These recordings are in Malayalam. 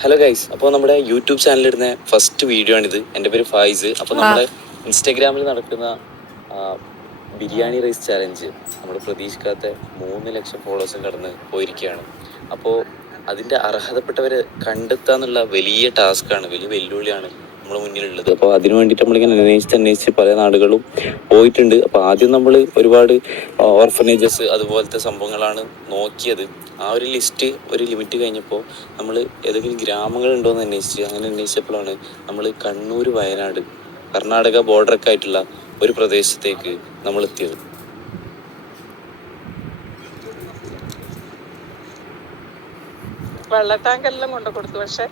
ഹലോ ഗൈസ്, അപ്പോൾ നമ്മുടെ യൂട്യൂബ് ചാനലിടുന്ന ഫസ്റ്റ് വീഡിയോ ആണിത്. എൻ്റെ പേര് ഫായിസ്. അപ്പോൾ നമ്മുടെ ഇൻസ്റ്റാഗ്രാമിൽ നടക്കുന്ന ബിരിയാണി റൈസ് ചാലഞ്ച് നമ്മൾ പ്രതീക്ഷിക്കാത്ത 3 ലക്ഷം ഫോളോവേഴ്സും കടന്ന് പോയിരിക്കുകയാണ്. അപ്പോൾ അതിൻ്റെ അർഹതപ്പെട്ടവരെ കണ്ടെത്തുക എന്നുള്ള വലിയ ടാസ്ക്കാണ്, വലിയ വെല്ലുവിളിയാണ് നമ്മുടെ മുന്നിലുള്ളത്. അപ്പോൾ അതിനു വേണ്ടിയിട്ട് നമ്മളിങ്ങനെ അന്വേഷിച്ച് പല നാടുകളും പോയിട്ടുണ്ട്. അപ്പോൾ ആദ്യം നമ്മൾ ഒരുപാട് ഓർഫനേജസ് അതുപോലത്തെ സംഭവങ്ങളാണ് നോക്കിയത്. ആ ഒരു ലിസ്റ്റ് ഒരു ലിമിറ്റ് കഴിഞ്ഞപ്പോൾ നമ്മൾ ഏതെങ്കിലും ഗ്രാമങ്ങളുണ്ടോ എന്ന് അങ്ങനെ അന്വേഷിച്ചപ്പോഴാണ് നമ്മൾ കണ്ണൂർ, വയനാട്, കർണാടക ബോർഡറൊക്കെ ആയിട്ടുള്ള ഒരു പ്രദേശത്തേക്ക് നമ്മൾ എത്തിയത്. വെള്ള ടാങ്കെല്ലാം കൊണ്ട് കൊടുത്തു. പക്ഷെ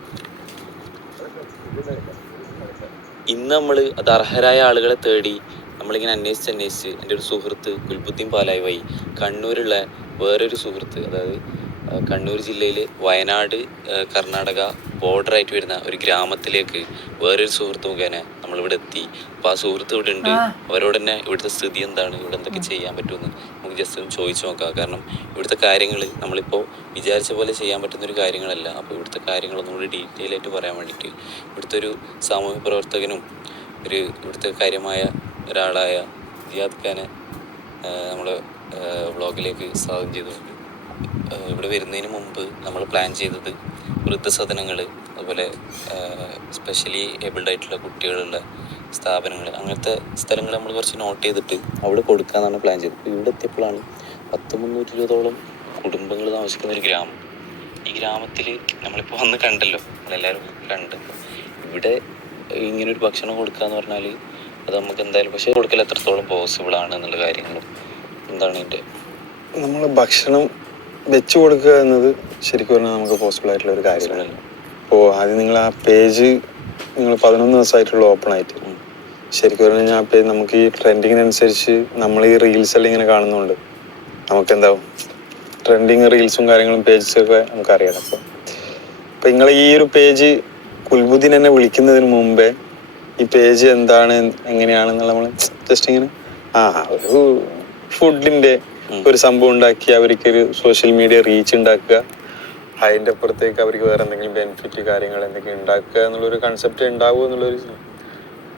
ഇന്ന് നമ്മൾ അത് അർഹരായ ആളുകളെ തേടി നമ്മളിങ്ങനെ അന്വേഷിച്ച് എൻ്റെ ഒരു സുഹൃത്ത് കുൽബുദ്ദീൻ പാലായി വഴി കണ്ണൂരുള്ള വേറൊരു സുഹൃത്ത്, അതായത് കണ്ണൂർ ജില്ലയിൽ വയനാട് കർണാടക ബോർഡറായിട്ട് വരുന്ന ഒരു ഗ്രാമത്തിലേക്ക് വേറൊരു സുഹൃത്ത് മുഖേന നമ്മളിവിടെ എത്തി. അപ്പോൾ ആ സുഹൃത്ത് ഇവിടെ ഉണ്ട്. അവരോട് തന്നെ ഇവിടുത്തെ സ്ഥിതി എന്താണ്, ഇവിടെ എന്തൊക്കെ ചെയ്യാൻ പറ്റുമെന്ന് നമുക്ക് ജസ്റ്റ് ഒന്ന് ചോദിച്ചു നോക്കാം. കാരണം ഇവിടുത്തെ കാര്യങ്ങൾ നമ്മളിപ്പോൾ വിചാരിച്ച പോലെ ചെയ്യാൻ പറ്റുന്നൊരു കാര്യങ്ങളല്ല. അപ്പോൾ ഇവിടുത്തെ കാര്യങ്ങളൊന്നും കൂടി ഡീറ്റെയിൽ ആയിട്ട് പറയാൻ വേണ്ടിയിട്ട് ഇവിടുത്തെ ഒരു സാമൂഹ്യ പ്രവർത്തകനും ഇവിടുത്തെ കാര്യമായ ഒരാളായ ജിയാദ് ഖാനെ നമ്മൾ വ്ളോഗിലേക്ക് സ്വാഗതം ചെയ്തിട്ടുണ്ട്. ഇവിടെ വരുന്നതിന് മുമ്പ് നമ്മൾ പ്ലാൻ ചെയ്തത് വൃദ്ധസദനങ്ങൾ, അതുപോലെ സ്പെഷ്യലി ഏബിൾഡ് ആയിട്ടുള്ള കുട്ടികളുള്ള സ്ഥാപനങ്ങൾ, അങ്ങനത്തെ സ്ഥലങ്ങൾ നമ്മൾ കുറച്ച് നോട്ട് ചെയ്തിട്ട് അവിടെ കൊടുക്കാമെന്നാണ് പ്ലാൻ ചെയ്തത്. ഇവിടെ എത്തിയപ്പോഴാണ് 320ഓളം കുടുംബങ്ങൾ താമസിക്കുന്ന ഒരു ഗ്രാമം. ഈ ഗ്രാമത്തിൽ നമ്മളിപ്പോൾ വന്ന് കണ്ടല്ലോ, നമ്മളെല്ലാവരും കണ്ട്. ഇവിടെ ഇങ്ങനൊരു ഭക്ഷണം കൊടുക്കുക എന്ന് പറഞ്ഞാൽ അത് നമുക്ക് എന്തായാലും, പക്ഷേ കൊടുക്കൽ എത്രത്തോളം പോസിബിൾ ആണ് എന്നുള്ള കാര്യങ്ങളും എന്താണ് ഇതിൻ്റെ. നമ്മൾ ഭക്ഷണം വെച്ച് കൊടുക്കുക എന്നത് ശരിക്കും പറഞ്ഞാൽ നമുക്ക് പോസിബിൾ ആയിട്ടുള്ള ഒരു കാര്യമല്ല. അപ്പോൾ ആദ്യം നിങ്ങൾ ആ പേജ് നിങ്ങൾ 11 ദിവസമായിട്ടുള്ള ഓപ്പൺ ആയിട്ട് ശരിക്കും പറഞ്ഞു കഴിഞ്ഞാൽ ആ പേജ് നമുക്ക് ഈ ട്രെൻഡിങ്ങിനനുസരിച്ച് നമ്മൾ ഈ റീൽസ് എല്ലാം ഇങ്ങനെ കാണുന്നുണ്ട്, നമുക്ക് എന്താവും ട്രെൻഡിങ് റീൽസും കാര്യങ്ങളും പേജസൊക്കെ നമുക്കറിയാം. അപ്പോൾ നിങ്ങൾ ഈ ഒരു പേജ് കുൽബുദ്ദീൻ എന്നെ വിളിക്കുന്നതിന് മുമ്പേ ഈ പേജ് എന്താണ് എങ്ങനെയാണെന്നുള്ള നമ്മൾ ജസ്റ്റ് ഇങ്ങനെ ഒരു ഫുഡിൻ്റെ ഒരു സംഭവം ഉണ്ടാക്കി അവർക്കൊരു സോഷ്യൽ മീഡിയ റീച്ച് ഉണ്ടാക്കുക, അതിൻ്റെ അപ്പുറത്തേക്ക് അവർക്ക് വേറെ എന്തെങ്കിലും ബെനിഫിറ്റ് കാര്യങ്ങൾ എന്തെങ്കിലും ഉണ്ടാക്കുക എന്നുള്ളൊരു കൺസെപ്റ്റ് ഉണ്ടാവുക എന്നുള്ളൊരു.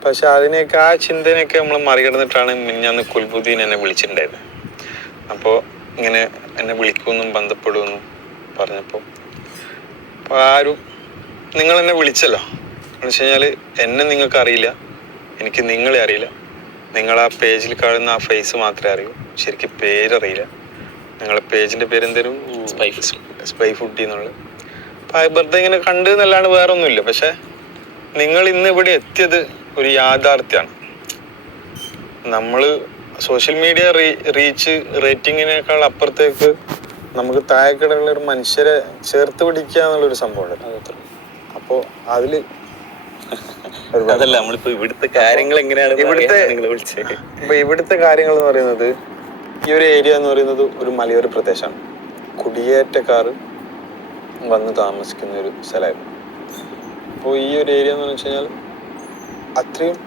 പക്ഷെ അതിനെയൊക്കെ ആ ചിന്തനെയൊക്കെ നമ്മൾ മറികടന്നിട്ടാണ് മിനിഞ്ഞാന്ന് കുൽബുദ്ദീൻ എന്നെ വിളിച്ചിട്ടുണ്ടായത്. അപ്പോൾ ഇങ്ങനെ എന്നെ വിളിക്കുമെന്നും ബന്ധപ്പെടുമെന്നും പറഞ്ഞപ്പോൾ അപ്പോൾ ആരും നിങ്ങൾ എന്നെ വിളിച്ചല്ലോ എന്ന് വെച്ച് കഴിഞ്ഞാൽ എന്നെ നിങ്ങൾക്ക് അറിയില്ല, എനിക്ക് നിങ്ങളെ അറിയില്ല. നിങ്ങൾ ആ പേജിൽ കാണുന്ന ആ ഫേസ് മാത്രമേ അറിയൂ, ശരിക്കും പേരറിയില്ല. നിങ്ങളെ പേജിൻ്റെ പേര് എന്തേലും സ്പൈ ഫുഡി എന്നുള്ളത്. അപ്പം വെറുതെ ഇങ്ങനെ കണ്ട് എന്നല്ലാണ്ട് വേറെ ഒന്നുമില്ല. പക്ഷെ നിങ്ങൾ ഇന്ന് ഇവിടെ എത്തിയത് ഒരു യാഥാർത്ഥ്യമാണ്. നമ്മൾ സോഷ്യൽ മീഡിയ റീച്ച് റേറ്റിങ്ങിനേക്കാൾ അപ്പുറത്തേക്ക് നമുക്ക് താഴെക്കിടയുള്ള ഒരു മനുഷ്യരെ ചേർത്ത് പിടിക്കുക എന്നുള്ളൊരു സംഭവം ഉണ്ട്. അപ്പോൾ അതിൽ അതല്ല, നമ്മളിപ്പോ ഇവിടുത്തെ കാര്യങ്ങൾ എങ്ങനെയാണ് ഇവിടുത്തെ കാര്യങ്ങൾ എന്ന് പറയുന്നത്, ഈ ഒരു ഏരിയ എന്ന് പറയുന്നത് ഒരു മലയോര പ്രദേശമാണ്. കുടിയേറ്റക്കാർ വന്ന് താമസിക്കുന്ന ഒരു സ്ഥലമായിരുന്നു. അപ്പോൾ ഈ ഒരു ഏരിയ എന്ന് വെച്ച് കഴിഞ്ഞാൽ അത്രയും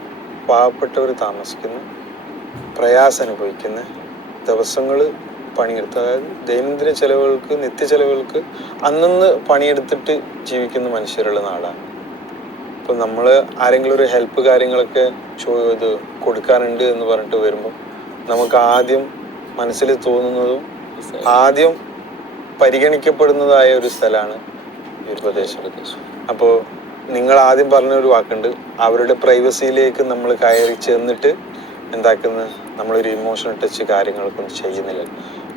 പാവപ്പെട്ടവർ താമസിക്കുന്ന, പ്രയാസം അനുഭവിക്കുന്ന, ദിവസങ്ങൾ പണിയെടുത്ത്, അതായത് ദൈനംദിന ചെലവുകൾക്ക്, നിത്യ ചെലവുകൾക്ക് അന്നന്ന് പണിയെടുത്തിട്ട് ജീവിക്കുന്ന മനുഷ്യരുള്ള നാടാണ്. ഇപ്പം നമ്മൾ ആരെങ്കിലും ഒരു ഹെൽപ്പ് കാര്യങ്ങളൊക്കെ ഇത് കൊടുക്കാനുണ്ട് എന്ന് പറഞ്ഞിട്ട് വരുമ്പോൾ നമുക്ക് ആദ്യം മനസ്സിൽ തോന്നുന്നതും ആദ്യം പരിഗണിക്കപ്പെടുന്നതായ ഒരു സ്ഥലമാണ് ഈ ഒരു പ്രദേശം. അപ്പോൾ നിങ്ങൾ ആദ്യം പറഞ്ഞൊരു വാക്കുണ്ട്, അവരുടെ പ്രൈവസിയിലേക്ക് നമ്മൾ കയറി ചെന്നിട്ട് എന്താക്കുന്നത്, നമ്മളൊരു ഇമോഷണൽ ടച്ച് കാര്യങ്ങളൊക്കെ ചെയ്യുന്നില്ല.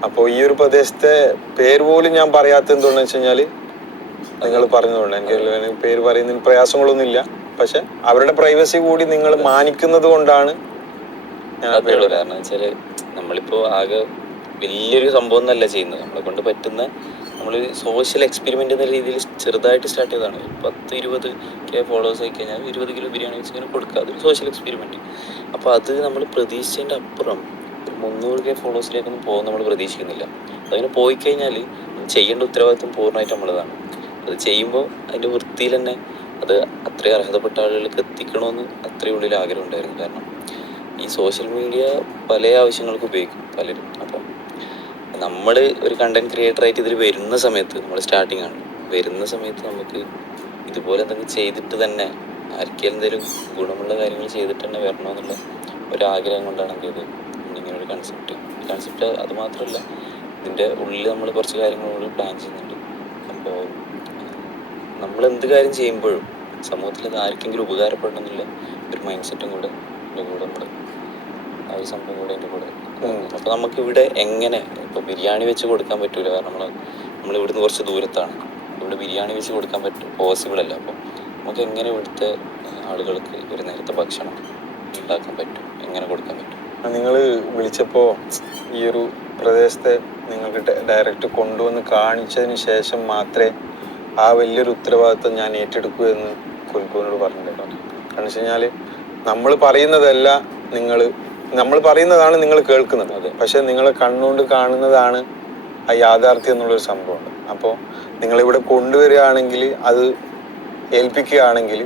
അപ്പോൾ ഈ ഒരു പ്രദേശത്തെ പേര് പോലും ഞാൻ പറയാത്ത എന്തുകൊണ്ടെന്ന് വെച്ച് കഴിഞ്ഞാൽ നിങ്ങൾ പറഞ്ഞതുകൊണ്ട് എനിക്ക് പേര് പറയുന്നതിന് പ്രയാസങ്ങളൊന്നുമില്ല. പക്ഷെ അവരുടെ പ്രൈവസി കൂടി നിങ്ങൾ മാനിക്കുന്നത് കൊണ്ടാണ് കാരണം വെച്ചാല് നമ്മളിപ്പോ ആകെ വലിയൊരു സംഭവം ഒന്നല്ല ചെയ്യുന്നത്, നമ്മളെ കൊണ്ട് പറ്റുന്ന നമ്മളൊരു സോഷ്യൽ എക്സ്പെരിമെന്റ് എന്ന രീതിയിൽ ചെറുതായിട്ട് സ്റ്റാർട്ട് ചെയ്തതാണ്. 10-20K ഫോളോവേഴ്സ് ആയി കഴിഞ്ഞാൽ 20 കിലോ ബിരിയാണി വെച്ച് ഇങ്ങനെ കൊടുക്കുക, അതൊരു സോഷ്യൽ എക്സ്പെരിമെന്റ്. അപ്പോൾ അത് നമ്മൾ പ്രതീക്ഷിച്ചതിൻ്റെ അപ്പുറം 300K ഫോളോവേഴ്സിലേക്കൊന്നും പോകും നമ്മൾ പ്രതീക്ഷിക്കുന്നില്ല. അതങ്ങനെ പോയി കഴിഞ്ഞാൽ ചെയ്യേണ്ട ഉത്തരവാദിത്വം പൂർണ്ണമായിട്ട് നമ്മളതാണ്. അത് ചെയ്യുമ്പോൾ അതിൻ്റെ വൃത്തിയിൽ തന്നെ അത് അത്രയും അർഹതപ്പെട്ട ആളുകൾക്ക് എത്തിക്കണമെന്ന് അത്രയും ഉള്ളിൽ ആഗ്രഹം ഉണ്ടായിരുന്നു. കാരണം ഈ സോഷ്യൽ മീഡിയ പല ആവശ്യങ്ങൾക്ക് ഉപയോഗിക്കും പലരും. അപ്പം നമ്മൾ ഒരു കണ്ടന്റ് ക്രിയേറ്ററായിട്ട് ഇതിൽ വരുന്ന സമയത്ത്, നമ്മൾ സ്റ്റാർട്ടിങ് ആണ്, വരുന്ന സമയത്ത് നമുക്ക് ഇതുപോലെ എന്തെങ്കിലും ചെയ്തിട്ട് തന്നെ ആർക്കെങ്കിലും എന്തെങ്കിലും ഗുണമുള്ള കാര്യങ്ങൾ ചെയ്തിട്ട് തന്നെ വരണമെന്നുള്ള ഒരാഗ്രഹം കൊണ്ടാണ് എന്ത് ചെയ്ത് ഇങ്ങനെ ഒരു കൺസെപ്റ്റ് അതുമാത്രമല്ല, ഇതിൻ്റെ ഉള്ളിൽ നമ്മൾ കുറച്ച് കാര്യങ്ങൾ കൂടി പ്ലാൻ ചെയ്യുന്നുണ്ട്. അപ്പോൾ നമ്മൾ എന്ത് കാര്യം ചെയ്യുമ്പോഴും സമൂഹത്തിൽ അത് ആർക്കെങ്കിലും ഉപകാരപ്പെടണം എന്നുള്ള ഒരു മൈൻഡ് സെറ്റും കൂടെ എൻ്റെ കൂടെ നമ്മൾ ആ ഒരു സംഭവം കൂടെ എൻ്റെ കൂടെ. അപ്പോൾ നമുക്കിവിടെ എങ്ങനെ ഇപ്പോൾ ബിരിയാണി വെച്ച് കൊടുക്കാൻ പറ്റൂല, കാരണം നമ്മൾ ഇവിടുന്ന് കുറച്ച് ദൂരത്താണ്. ഇവിടെ ബിരിയാണി വെച്ച് കൊടുക്കാൻ പോസിബിൾ അല്ല. അപ്പോൾ നമുക്ക് എങ്ങനെ ഇവിടുത്തെ ആളുകൾക്ക് ഒരു നേരത്തെ ഭക്ഷണം ഉണ്ടാക്കാൻ പറ്റും, എങ്ങനെ കൊടുക്കാൻ പറ്റും? നിങ്ങൾ വിളിച്ചപ്പോൾ ഈ ഒരു പ്രദേശത്തെ നിങ്ങൾക്ക് ഡയറക്റ്റ് കൊണ്ടുവന്ന് കാണിച്ചതിന് ശേഷം മാത്രമേ ആ വലിയൊരു ഉത്തരവാദിത്വം ഞാൻ ഏറ്റെടുക്കൂ എന്ന് കുൽബുവിനോട് പറഞ്ഞിട്ടുണ്ടായിരുന്നു. കാരണം വെച്ച് കഴിഞ്ഞാൽ നമ്മൾ പറയുന്നതാണ് നിങ്ങൾ കേൾക്കുന്നത്. പക്ഷെ നിങ്ങളെ കണ്ണുകൊണ്ട് കാണുന്നതാണ് ആ യാഥാർത്ഥ്യം എന്നുള്ളൊരു സംഭവമുണ്ട്. അപ്പോൾ നിങ്ങളിവിടെ കൊണ്ടുവരികയാണെങ്കിൽ, അത് ഏൽപ്പിക്കുകയാണെങ്കിൽ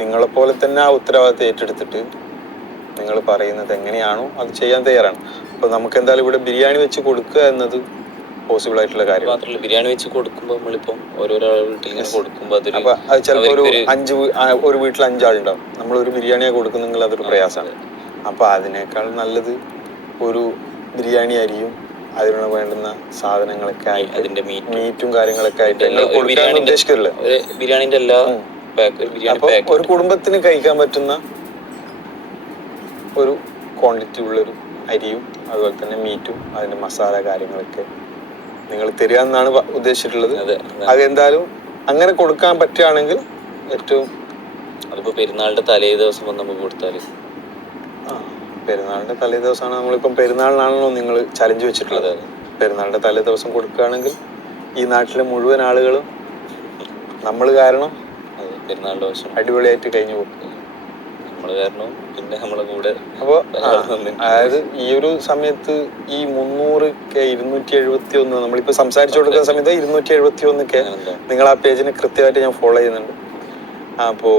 നിങ്ങളെപ്പോലെ തന്നെ ആ ഉത്തരവാദിത്വം ഏറ്റെടുത്തിട്ട് നിങ്ങൾ പറയുന്നത് എങ്ങനെയാണോ അത് ചെയ്യാൻ തയ്യാറാണ്. അപ്പോൾ നമുക്ക് എന്തായാലും ഇവിടെ ബിരിയാണി വെച്ച് കൊടുക്കുക എന്നത് പോസിബിൾ ആയിട്ടുള്ള കാര്യം മാത്രമല്ല, ബിരിയാണി വെച്ച് കൊടുക്കുമ്പോൾ നമ്മളിപ്പം ഓരോരോ വീട്ടിൽ കൊടുക്കുമ്പോൾ അപ്പോൾ അത് ചിലപ്പോൾ ഒരു വീട്ടിൽ 5 ആളുണ്ടാവും. നമ്മളൊരു ബിരിയാണിയാണ് കൊടുക്കുന്നെങ്കിൽ അതൊരു പ്രയാസമാണ്. അപ്പോൾ അതിനേക്കാൾ നല്ലത് ഒരു ബിരിയാണി അരിയും അതിനുള്ള വേണ്ടുന്ന സാധനങ്ങളൊക്കെ ആയിട്ട് അതിന്റെ മീറ്റും കാര്യങ്ങളൊക്കെ ആയിട്ട് കൊടുക്കാൻ ഉദ്ദേശിക്കില്ല. ബിരിയാണിന്റെ എല്ലാ അപ്പോൾ ഒരു കുടുംബത്തിന് കഴിക്കാൻ പറ്റുന്ന ഒരു ക്വാണ്ടിറ്റി ഉള്ളൊരു അരിയും അതുപോലെ തന്നെ മീറ്റും അതിന്റെ മസാല കാര്യങ്ങളൊക്കെ നിങ്ങൾ തരിക എന്നാണ് ഉദ്ദേശിച്ചിട്ടുള്ളത്. അതെന്തായാലും അങ്ങനെ കൊടുക്കാൻ പറ്റുകയാണെങ്കിൽ ഏറ്റവും. അതിപ്പോ പെരുന്നാളിന്റെ തലേ ദിവസം വന്ന് നമുക്ക് കൊടുത്താല്, പെരുന്നാളിന്റെ തലേ ദിവസമാണ് നമ്മളിപ്പം പെരുന്നാളിനാണല്ലോ നിങ്ങൾ ചലഞ്ച് വെച്ചിട്ടുള്ളത്. പെരുന്നാളിന്റെ തലേ ദിവസം കൊടുക്കുകയാണെങ്കിൽ ഈ നാട്ടിലെ മുഴുവൻ ആളുകളും നമ്മൾ കാരണം പെരുന്നാളിന്റെ ദിവസം അടിപൊളിയായിട്ട് കഴിഞ്ഞു പോകും. നമ്മള് കാരണം പിന്നെ നമ്മളെ കൂടെ. അപ്പോൾ അതായത് ഈ ഒരു സമയത്ത് ഈ 271 നമ്മളിപ്പോൾ സംസാരിച്ചു കൊടുക്കുന്ന സമയത്ത് 271 നിങ്ങൾ ആ പേജിനെ കൃത്യമായിട്ട് ഞാൻ ഫോളോ ചെയ്യുന്നുണ്ട്. അപ്പോൾ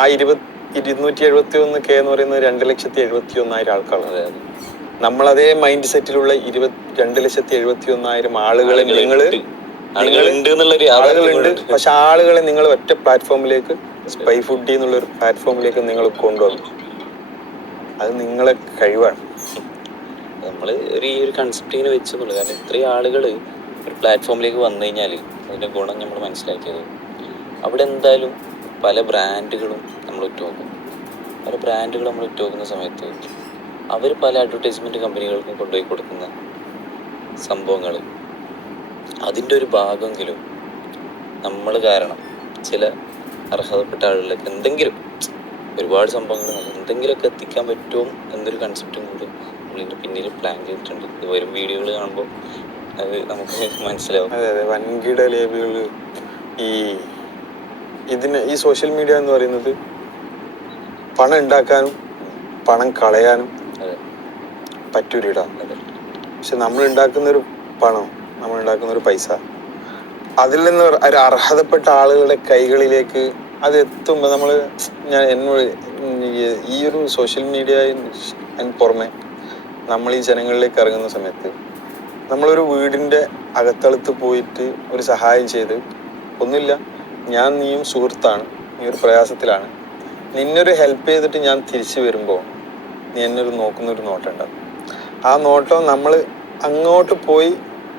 ആ 271 എന്ന് പറയുന്നത് 2,71,000 ആൾക്കാരാണ്. നമ്മളതേ മൈൻഡ് സെറ്റിലുള്ള 22,71,000 ആളുകളെ ആളുകളുണ്ട്. പക്ഷെ ആളുകളെ നിങ്ങൾ ഒറ്റ പ്ലാറ്റ്ഫോമിലേക്ക്, സ്പൈ ഫുഡി എന്നുള്ളൊരു പ്ലാറ്റ്ഫോമിലേക്ക് നിങ്ങൾ കൊണ്ടുവന്നു. അത് നിങ്ങളെ കഴിവാണ്. നമ്മൾ ഈ ഒരു കൺസെപ്റ്റിങ്ങനെ വെച്ചെന്നുള്ളൂ. കാരണം ഇത്രയും ആളുകൾ ഒരു പ്ലാറ്റ്ഫോമിലേക്ക് വന്നു കഴിഞ്ഞാൽ അതിൻ്റെ ഗുണം നമ്മൾ മനസ്സിലാക്കിയത്, അവിടെ എന്തായാലും പല ബ്രാൻഡുകളും നമ്മൾ ഉറ്റുനോക്കും. പല ബ്രാൻഡുകൾ നമ്മൾ ഉറ്റുനോക്കുന്ന സമയത്ത് അവർ പല അഡ്വർടൈസ്മെൻറ്റ് കമ്പനികൾക്കും കൊണ്ടുപോയി കൊടുക്കുന്ന സംഭവങ്ങൾ, അതിൻ്റെ ഒരു ഭാഗമെങ്കിലും നമ്മൾ കാരണം ചില അർഹതപ്പെട്ട ആളുകളിലേക്ക് എന്തെങ്കിലും, ഒരുപാട് സംഭവങ്ങൾ എന്തെങ്കിലുമൊക്കെ എത്തിക്കാൻ പറ്റുമോ എന്നൊരു കൺസെപ്റ്റും കൂടി നമ്മളിതിൻ്റെ പിന്നിൽ പ്ലാൻ ചെയ്തിട്ടുണ്ട്. ഇത് വരും വീഡിയോകൾ കാണുമ്പോൾ അത് നമുക്ക് മനസ്സിലാവും. അതെ അതെ, വൻകിട ലേബികൾ ഈ സോഷ്യൽ മീഡിയ എന്ന് പറയുന്നത് പണം ഉണ്ടാക്കാനും പണം കളയാനും പറ്റൂരിട. പക്ഷെ നമ്മൾ ഉണ്ടാക്കുന്നൊരു പണം, നമ്മൾ ഉണ്ടാക്കുന്നൊരു പൈസ, അതിൽ നിന്ന് ഒരു അർഹതപ്പെട്ട ആളുകളുടെ കൈകളിലേക്ക് അത് എത്തുമ്പോൾ എന്നോട് ഈ ഒരു സോഷ്യൽ മീഡിയ പുറമെ നമ്മൾ ഈ ജനങ്ങളിലേക്ക് ഇറങ്ങുന്ന സമയത്ത് നമ്മളൊരു വീടിൻ്റെ അകത്തളത്ത് പോയിട്ട് ഒരു സഹായം ചെയ്ത്, ഒന്നുമില്ല ഞാൻ നീയും സുഹൃത്താണ്, നീ ഒരു പ്രയാസത്തിലാണ്, നിന്നൊരു ഹെൽപ്പ് ചെയ്തിട്ട് ഞാൻ തിരിച്ചു വരുമ്പോൾ നീ എന്നൊരു നോക്കുന്നൊരു നോട്ടം ഉണ്ടാകും. ആ നോട്ടം നമ്മൾ അങ്ങോട്ട് പോയി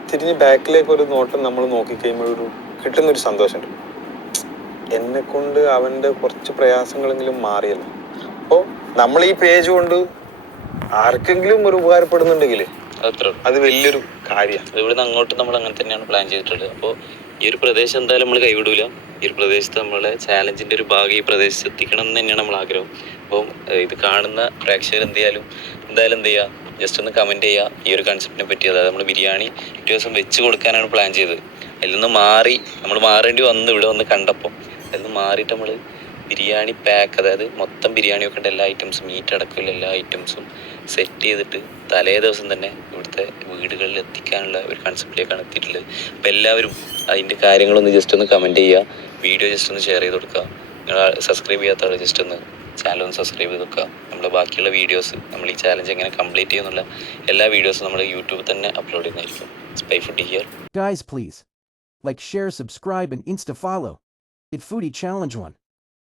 തിരിഞ്ഞ് ബാക്കിലേക്ക് ഒരു നോട്ടം നമ്മൾ നോക്കിക്കഴിയുമ്പോൾ കിട്ടുന്നൊരു സന്തോഷമുണ്ട്. എന്നെ കൊണ്ട് അവൻ്റെ കുറച്ച് പ്രയാസങ്ങളെങ്കിലും മാറിയല്ലോ. അപ്പോൾ നമ്മൾ ഈ പേജ് കൊണ്ട് ആർക്കെങ്കിലും ഒരു ഉപകാരപ്പെടുന്നുണ്ടെങ്കിൽ അത് വലിയൊരു കാര്യമാണ്. ഇവിടുന്ന് അങ്ങോട്ട് നമ്മൾ അങ്ങനെ തന്നെയാണ് പ്ലാൻ ചെയ്തിട്ടുള്ളത്. അപ്പോൾ ഈ ഒരു പ്രദേശം എന്തായാലും നമ്മൾ കൈവിടൂല. ഈ ഒരു പ്രദേശത്ത് നമ്മളെ ചാലഞ്ചിൻ്റെ ഒരു ഭാഗം ഈ പ്രദേശത്ത് എത്തിക്കണം എന്ന് തന്നെയാണ് നമ്മൾ ആഗ്രഹം. അപ്പം ഇത് കാണുന്ന പ്രേക്ഷകർ എന്തായാലും എന്ത് ചെയ്യുക, ജസ്റ്റ് ഒന്ന് കമൻറ്റ് ചെയ്യുക ഈ ഒരു കൺസെപ്റ്റിനെ പറ്റി. അതായത് നമ്മൾ ബിരിയാണി ഒരു ദിവസം വെച്ച് കൊടുക്കാനാണ് പ്ലാൻ ചെയ്തത്. അതിൽ നിന്ന് നമ്മൾ മാറേണ്ടി വന്നു ഇവിടെ വന്ന് കണ്ടപ്പോൾ. അതിൽ നിന്ന് മാറിയിട്ട് നമ്മൾ ബിരിയാണി പാക്ക്, അതായത് മൊത്തം ബിരിയാണി വെക്കേണ്ട എല്ലാ ഐറ്റംസും, മീറ്റ് അടക്കമുള്ള എല്ലാ ഐറ്റംസും സെറ്റ് ചെയ്തിട്ട് തലേ ദിവസം തന്നെ ഇവിടുത്തെ വീടുകളിൽ എത്തിക്കാനുള്ള ഒരു കൺസെപ്റ്റിലേക്കാണ് എത്തിയിട്ടുള്ളത്. അപ്പോൾ എല്ലാവരും അതിൻ്റെ കാര്യങ്ങളൊന്ന് ജസ്റ്റ് ഒന്ന് കമൻറ്റ് ചെയ്യുക, വീഡിയോ ജസ്റ്റ് ഒന്ന് ഷെയർ ചെയ്ത് കൊടുക്കുക. നിങ്ങൾ സബ്സ്ക്രൈബ് ചെയ്യാത്ത ആൾ ജസ്റ്റ് ഒന്ന് ചാനൽ ഒന്ന് സബ്സ്ക്രൈബ് ചെയ്ത് വെക്കുക. നമ്മുടെ ബാക്കിയുള്ള വീഡിയോസ്, നമ്മൾ ഈ ചാലഞ്ച് എങ്ങനെ കംപ്ലീറ്റ് ചെയ്യുന്നുള്ള എല്ലാ വീഡിയോസും നമ്മൾ യൂട്യൂബിൽ തന്നെ അപ്ലോഡ് ചെയ്യുന്നതായിരിക്കും. Spy food here. Guys, please like, share, subscribe and insta follow. Did Foodie challenge one?